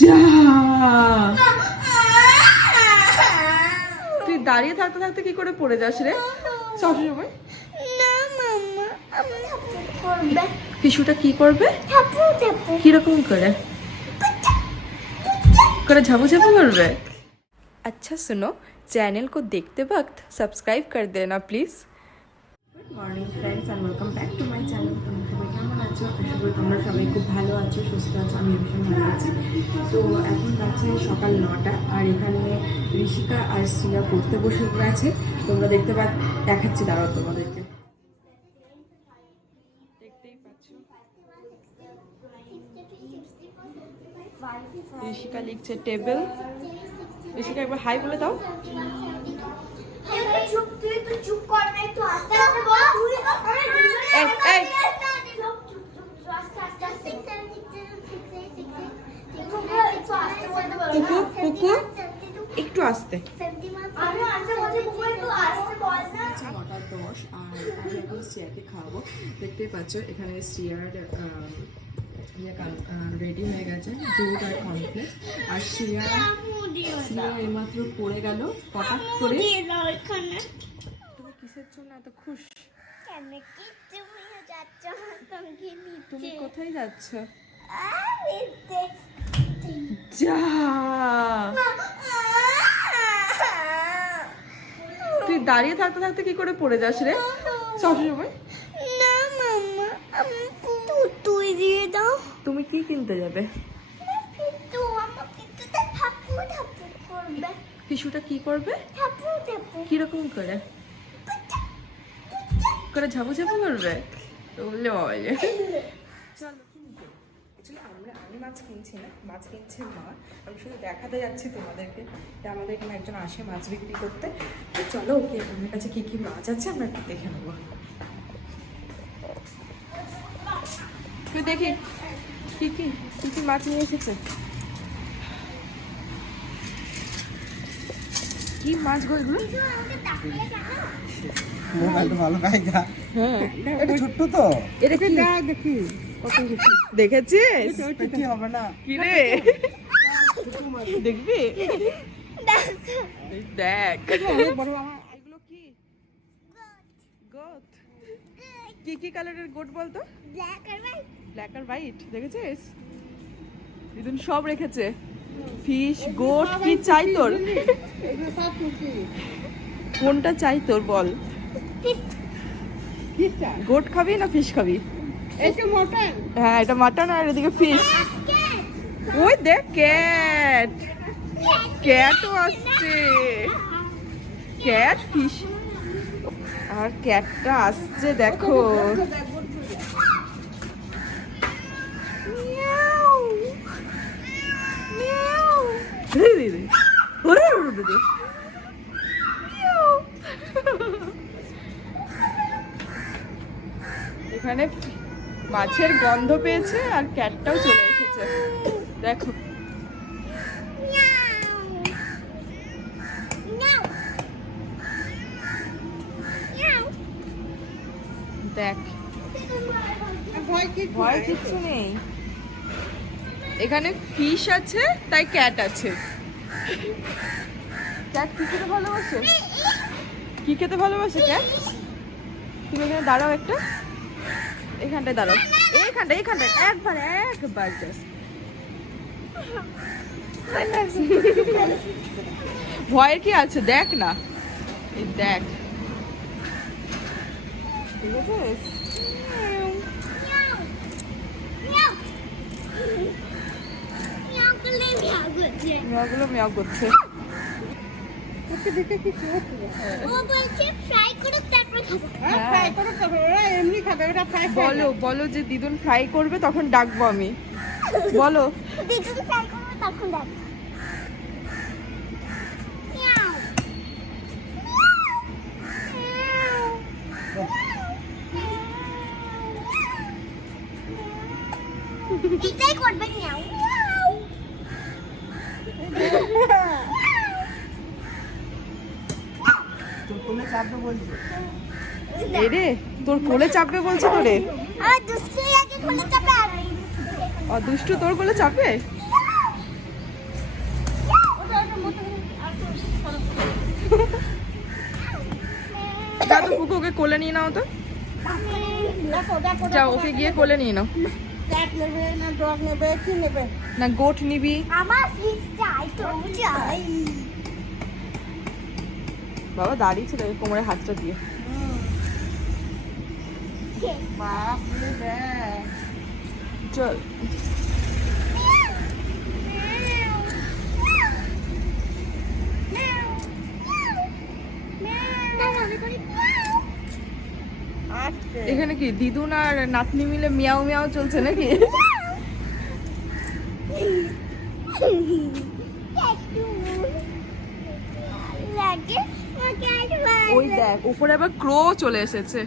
যা তুই দাঁড়িয়ে থাকতে থাকতে কি করে পড়ে যাস রে সবসময়? না মাম্মা আমি করবে পিসুটা কি করবে? ঠাপু ঠাপু কিরকম করে করে ঝাপু ঝাপু করবে? अच्छा सुनो, चैनल को देखते वक्त सब्सक्राइब कर देना please. Good morning friends and welcome back to my channel. তোমরা সবাই কেমন আছো? আশা করি তোমরা সবাই খুব ভালো আছো, সুস্থ আছো। আমি ভীষণ ভালো আছি। তো এখন বাজছে সকাল 9টা আর এখানে ঋষিকা আর শ্রিয়া পড়তে বসে আছে। তোমরা দেখাচ্ছি, দাঁড়াও তোমাদেরকে। দেখতেই পাচ্ছ ঋষিকা লিখছে টেবিল। ঋষিকা একবার হাই বলে দাও। চুপ তুই তো চুপ কর না, একটু আস্তে আস্তে বল। এই এই পুকু পুকু একটু আস্তে। 9:10 আর আমি এখন শ্রিয়াকে খাওয়াবো। দেখতেই পাচ্ছ এখানে শ্রিয়ার রেডি হয়ে গেছে, দুধ আর কর্নফ্লেক্স। আর শ্রিয়া এইমাত্র পড়ে গেল পটাক করে। তুমি কিসের জন্য এত খুশ? তুমি কোথায় যাচ্ছ? যা তুই দাঁড়িয়ে থাকতে থাকতে কি করে পড়ে যাস রে সবসময়? না মাম্মা আমি তুই দিয়ে দাও। তুমি কি কিনতে যাবে? পিসুটা কি করবে? কিরকম করে করে ঝাপু ঝাপু করবে? বললে চলো কিনতে। আমি মাছ কিনছি না, মাছ কিনছে মা। আমি শুধু দেখাতে যাচ্ছি তোমাদেরকে। আমাদের এখানে একজন আসে মাছ বিক্রি করতে। তো চলো ওকে আমার কাছে কি কি মাছ আছে আমরা একটু দেখে নেবো। দেখি কি কি কি কি মাছ নিয়ে এসেছে। কি মাছ গো এগুলো? ছোট্ট তো এটা কি দেখি দেখেছিস? হবে না কি রে দেখবি? দেখ এগুলো কি গোট? কি কি কালারের গোট বলতো? ব্ল্যাক আর হোয়াইট। দেখেছিস দিদুন সব রেখেছে। ফিশ, গোট, কি চাই তোর? কোনটা চাই তোর বল? গোট খাবি না ফিশ খাবি? হ্যাঁ এটা মাটন আর এদিকে ফিশ। ওই দেখ ক্যাট, ক্যাটও আসছে। ক্যাট ফিশ আর ক্যাটটা আসছে দেখো। এখানে মাছের গন্ধ পেয়েছে আর ক্যাটটাও চলে এসেছে। দেখো দেখ ভয় কিচ্ছু নেই। এখানে ফিশ আছে তাই ক্যাট আছে। ক্যাট কি খেতে ভালোবাসে? কি খেতে ভালোবাসে ক্যাট? তুমি এখানে দাঁড়াও একটা, এখানটায় দাঁড়াও, এইখানটায় একবার জাস্ট। ভয়ের কি আছে দেখ না, এই দেখ। ঠিক আছে মেয়াগুলো মেয়াও করছে। বলো বলো যে দিদুন ফ্রাই করবে তখন ডাকবো আমি। বলো দিদুন ফ্রাই করবে তখন ডাকবো। এটাই করবে মিয়াও। তুমি চাপবে বলছো? রে তোর কোলে চাপবে বলছে তোরে। আর দুসরি আগে কোলে চাপবে। দুষ্টু তোর কোলে চাপে? যা তো পুকু, ওকে কোলে নিয়ে নাও তো। যাও, ওকে গিয়ে কোলে নিয়ে নাও। ক্যাট নেবে না ডগ নেবে কি নেবে? না গোট নিবি? আমার ফিস চাই তো চাই। বাবা দাঁড়িয়ে ছিল, কোমরে হাতটা দিয়ে। বাপ রে বাপ। চল। আস্তে। এখানে কি দিদুন আর নাতনি মিলে মিয়াও মিয়াও চলছে নাকি? লাগে আমাকে আর ওই দেখ উপরে আবার ক্রো চলে এসেছে,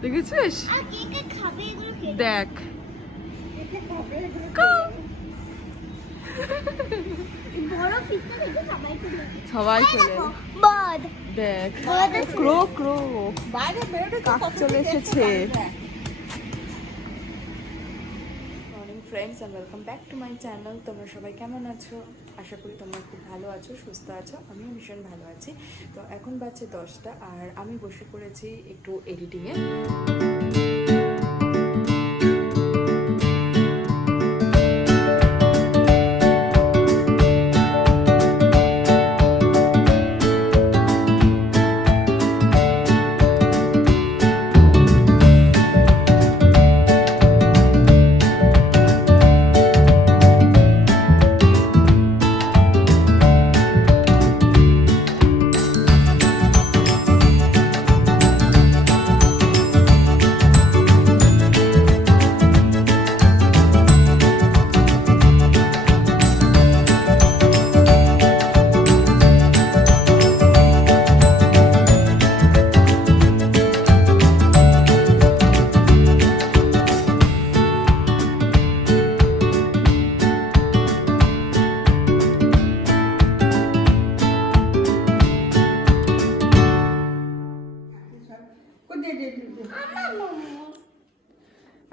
দেখেছিস? আর কে কে খাবে এগুলো কে দেখ বড় ফিসটা দেখে সবাই চলে সবাই চলে এলো। বাদ দেখ বাদ ক্রো ক্রো বাইরে বেরোতে তো কাক কত চলে কিছু এসেছে। দেখতে পাবে। Morning friends and welcome back to my channel. তোমরা সবাই কেমন আছো? আশা করি তোমরা খুব ভালো আছো, সুস্থ আছো। আমিও ভীষণ ভালো আছি। তো এখন বাজছে 10টা আর আমি বসে পড়েছি একটু এডিটিংয়ে।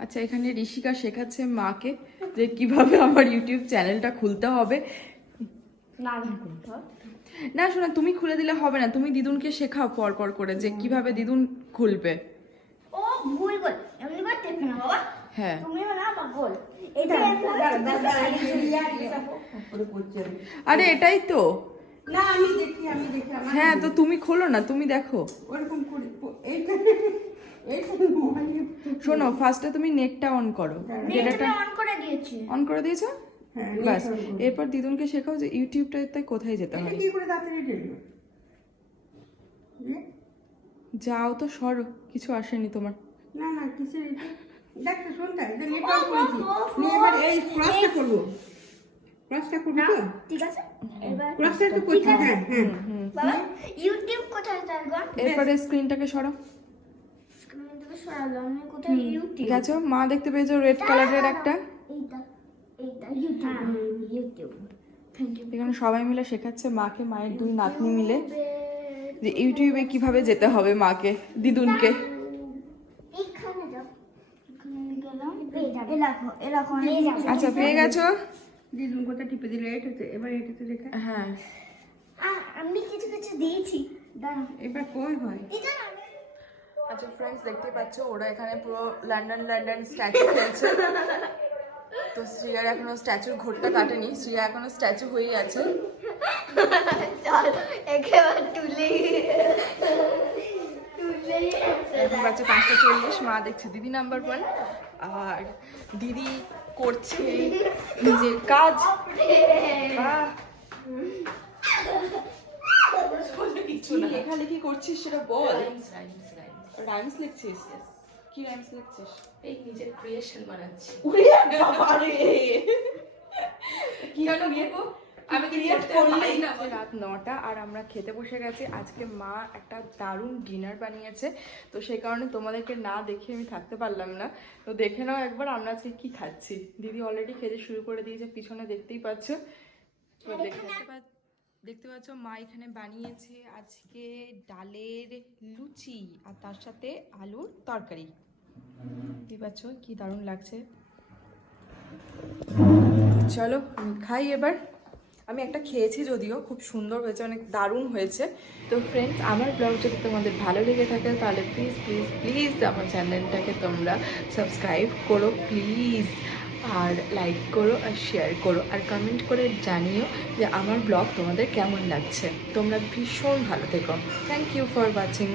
আচ্ছা, এখানে ঋষিকা শেখাচ্ছে মাকে যে কিভাবে আমার ইউটিউব চ্যানেলটা খুলতে হবে। না শোনা, তুমি খুলে দিলে হবে না, তুমি দিদুনকে শেখাও পর পর করে যে কিভাবে দিদুন খুলবে। ও ভুল বল এমনি করতে না বাবা হ্যাঁ তুমি না পাগল এটা উপরে পড়ছে। আরে এটাই তো। না আমি দেখি আমার হ্যাঁ তো তুমি খোলো না, তুমি দেখো। ওরকম করে এইখানে এইখানে মোবাইলে শোনো, ফার্স্টে তুমি নেটটা অন করো। নেটটা অন করে দিয়েছি অন করে দিয়েছো? হ্যাঁ বাস, এরপর দিদুনকে শেখাও যে ইউটিউবটাতে কোথায় যেতে এটা হয়। কি করে তাড়াতাড়ি ঢেলবো? যাও তো সরো, কিছু আসেনি তোমার। না না কিসের এটা? দেখ তো শোনটা, এটা নেট অন করেছি। নিয়ে এবার এই ক্রসটা করবো। ক্রসটা করবো তো? ঠিক আছে এবার ক্রসটা তো করছি, হ্যাঁ হ্যাঁ। বাবা ইউটিউব কোথায় থাকবে এরপরে স্ক্রিনটাকে সরাও। স্ক্রিন থেকে সরালাম আমি কোথায় ইউটিউব ঠিক আছে, মা দেখতে পেয়েছো রেড কালারের একটা। এইটা এইটা ইউটিউব থ্যাংক ইউ এখানে সবাই মিলে শেখাচ্ছে মাকে, মায়ের দুই নাতনি মিলে যে ইউটিউবে কিভাবে যেতে হবে মাকে, দিদুনকে। এইখানে যাও এখানে গেলাম এরকম এই যাও আচ্ছা পেয়ে গেছো? দিদুন কোথা টিপে দিলে এটাতে, এবার এটাতে রেখে হ্যাঁ আমি কিছু কিছু দিয়েছি দাঁড়াও এবার কই হয়? এটা আচ্ছা ফ্রেন্ডস, দেখতে পাচ্ছ ওরা এখানে পুরো লন্ডন লন্ডন স্ট্যাচু খেলছে। তো শ্রিয়ার এখনো স্ট্যাচুর ঘোরটা কাটেনি, শ্রিয়া এখনো স্ট্যাচু হয়েই আছে। চল একেবারে তুলে এখন বাচ্চা 5:40, মা দেখছে দিদি নাম্বার 1 আর দিদি করছে নিজের কাজ। বাহ! কিছু না, এখানে কি করছিস সেটা বল। রাইমস লিখছিস? কি রাইমস লিখছিস? এই নিজের ক্রিয়েশন বানাচ্ছি। উড়ে বাবা রে, কি কেন create করবো? আমি create করতে করলি? পারি না। রাত 9টা আর আমরা খেতে বসে গেছি। আজকে মা একটা দারুণ ডিনার বানিয়েছে, তো সেই কারণে তোমাদেরকে না দেখে আমি থাকতে পারলাম না। তো দেখে নাও একবার আমরা আজকে কি খাচ্ছি। দিদি অলরেডি খেতে শুরু করে দিয়েছে, পিছনে দেখতেই পাচ্ছ। তো দেখতে পাচ্ছ মা এখানে বানিয়েছে আজকে ডালের লুচি আর তার সাথে আলুর তরকারি। দেখতে পাচ্ছ কি দারুণ লাগছে। চলো আমি খাই এবার। আমি একটা খেয়েছি যদিও, খুব সুন্দর হয়েছে, অনেক দারুণ হয়েছে। তো ফ্রেন্ডস, আমার ব্লগ যদি তোমাদের ভালো লেগে থাকে তাহলে প্লিজ প্লিজ প্লিজ আমার চ্যানেলটাকে তোমরা সাবস্ক্রাইব করো প্লিজ, আর লাইক করো আর শেয়ার করো, আর কমেন্ট করে জানিও যে আমার ব্লগ তোমাদের কেমন লাগছে। তোমরা ভীষণ ভালো থেকো। Thank you for watching.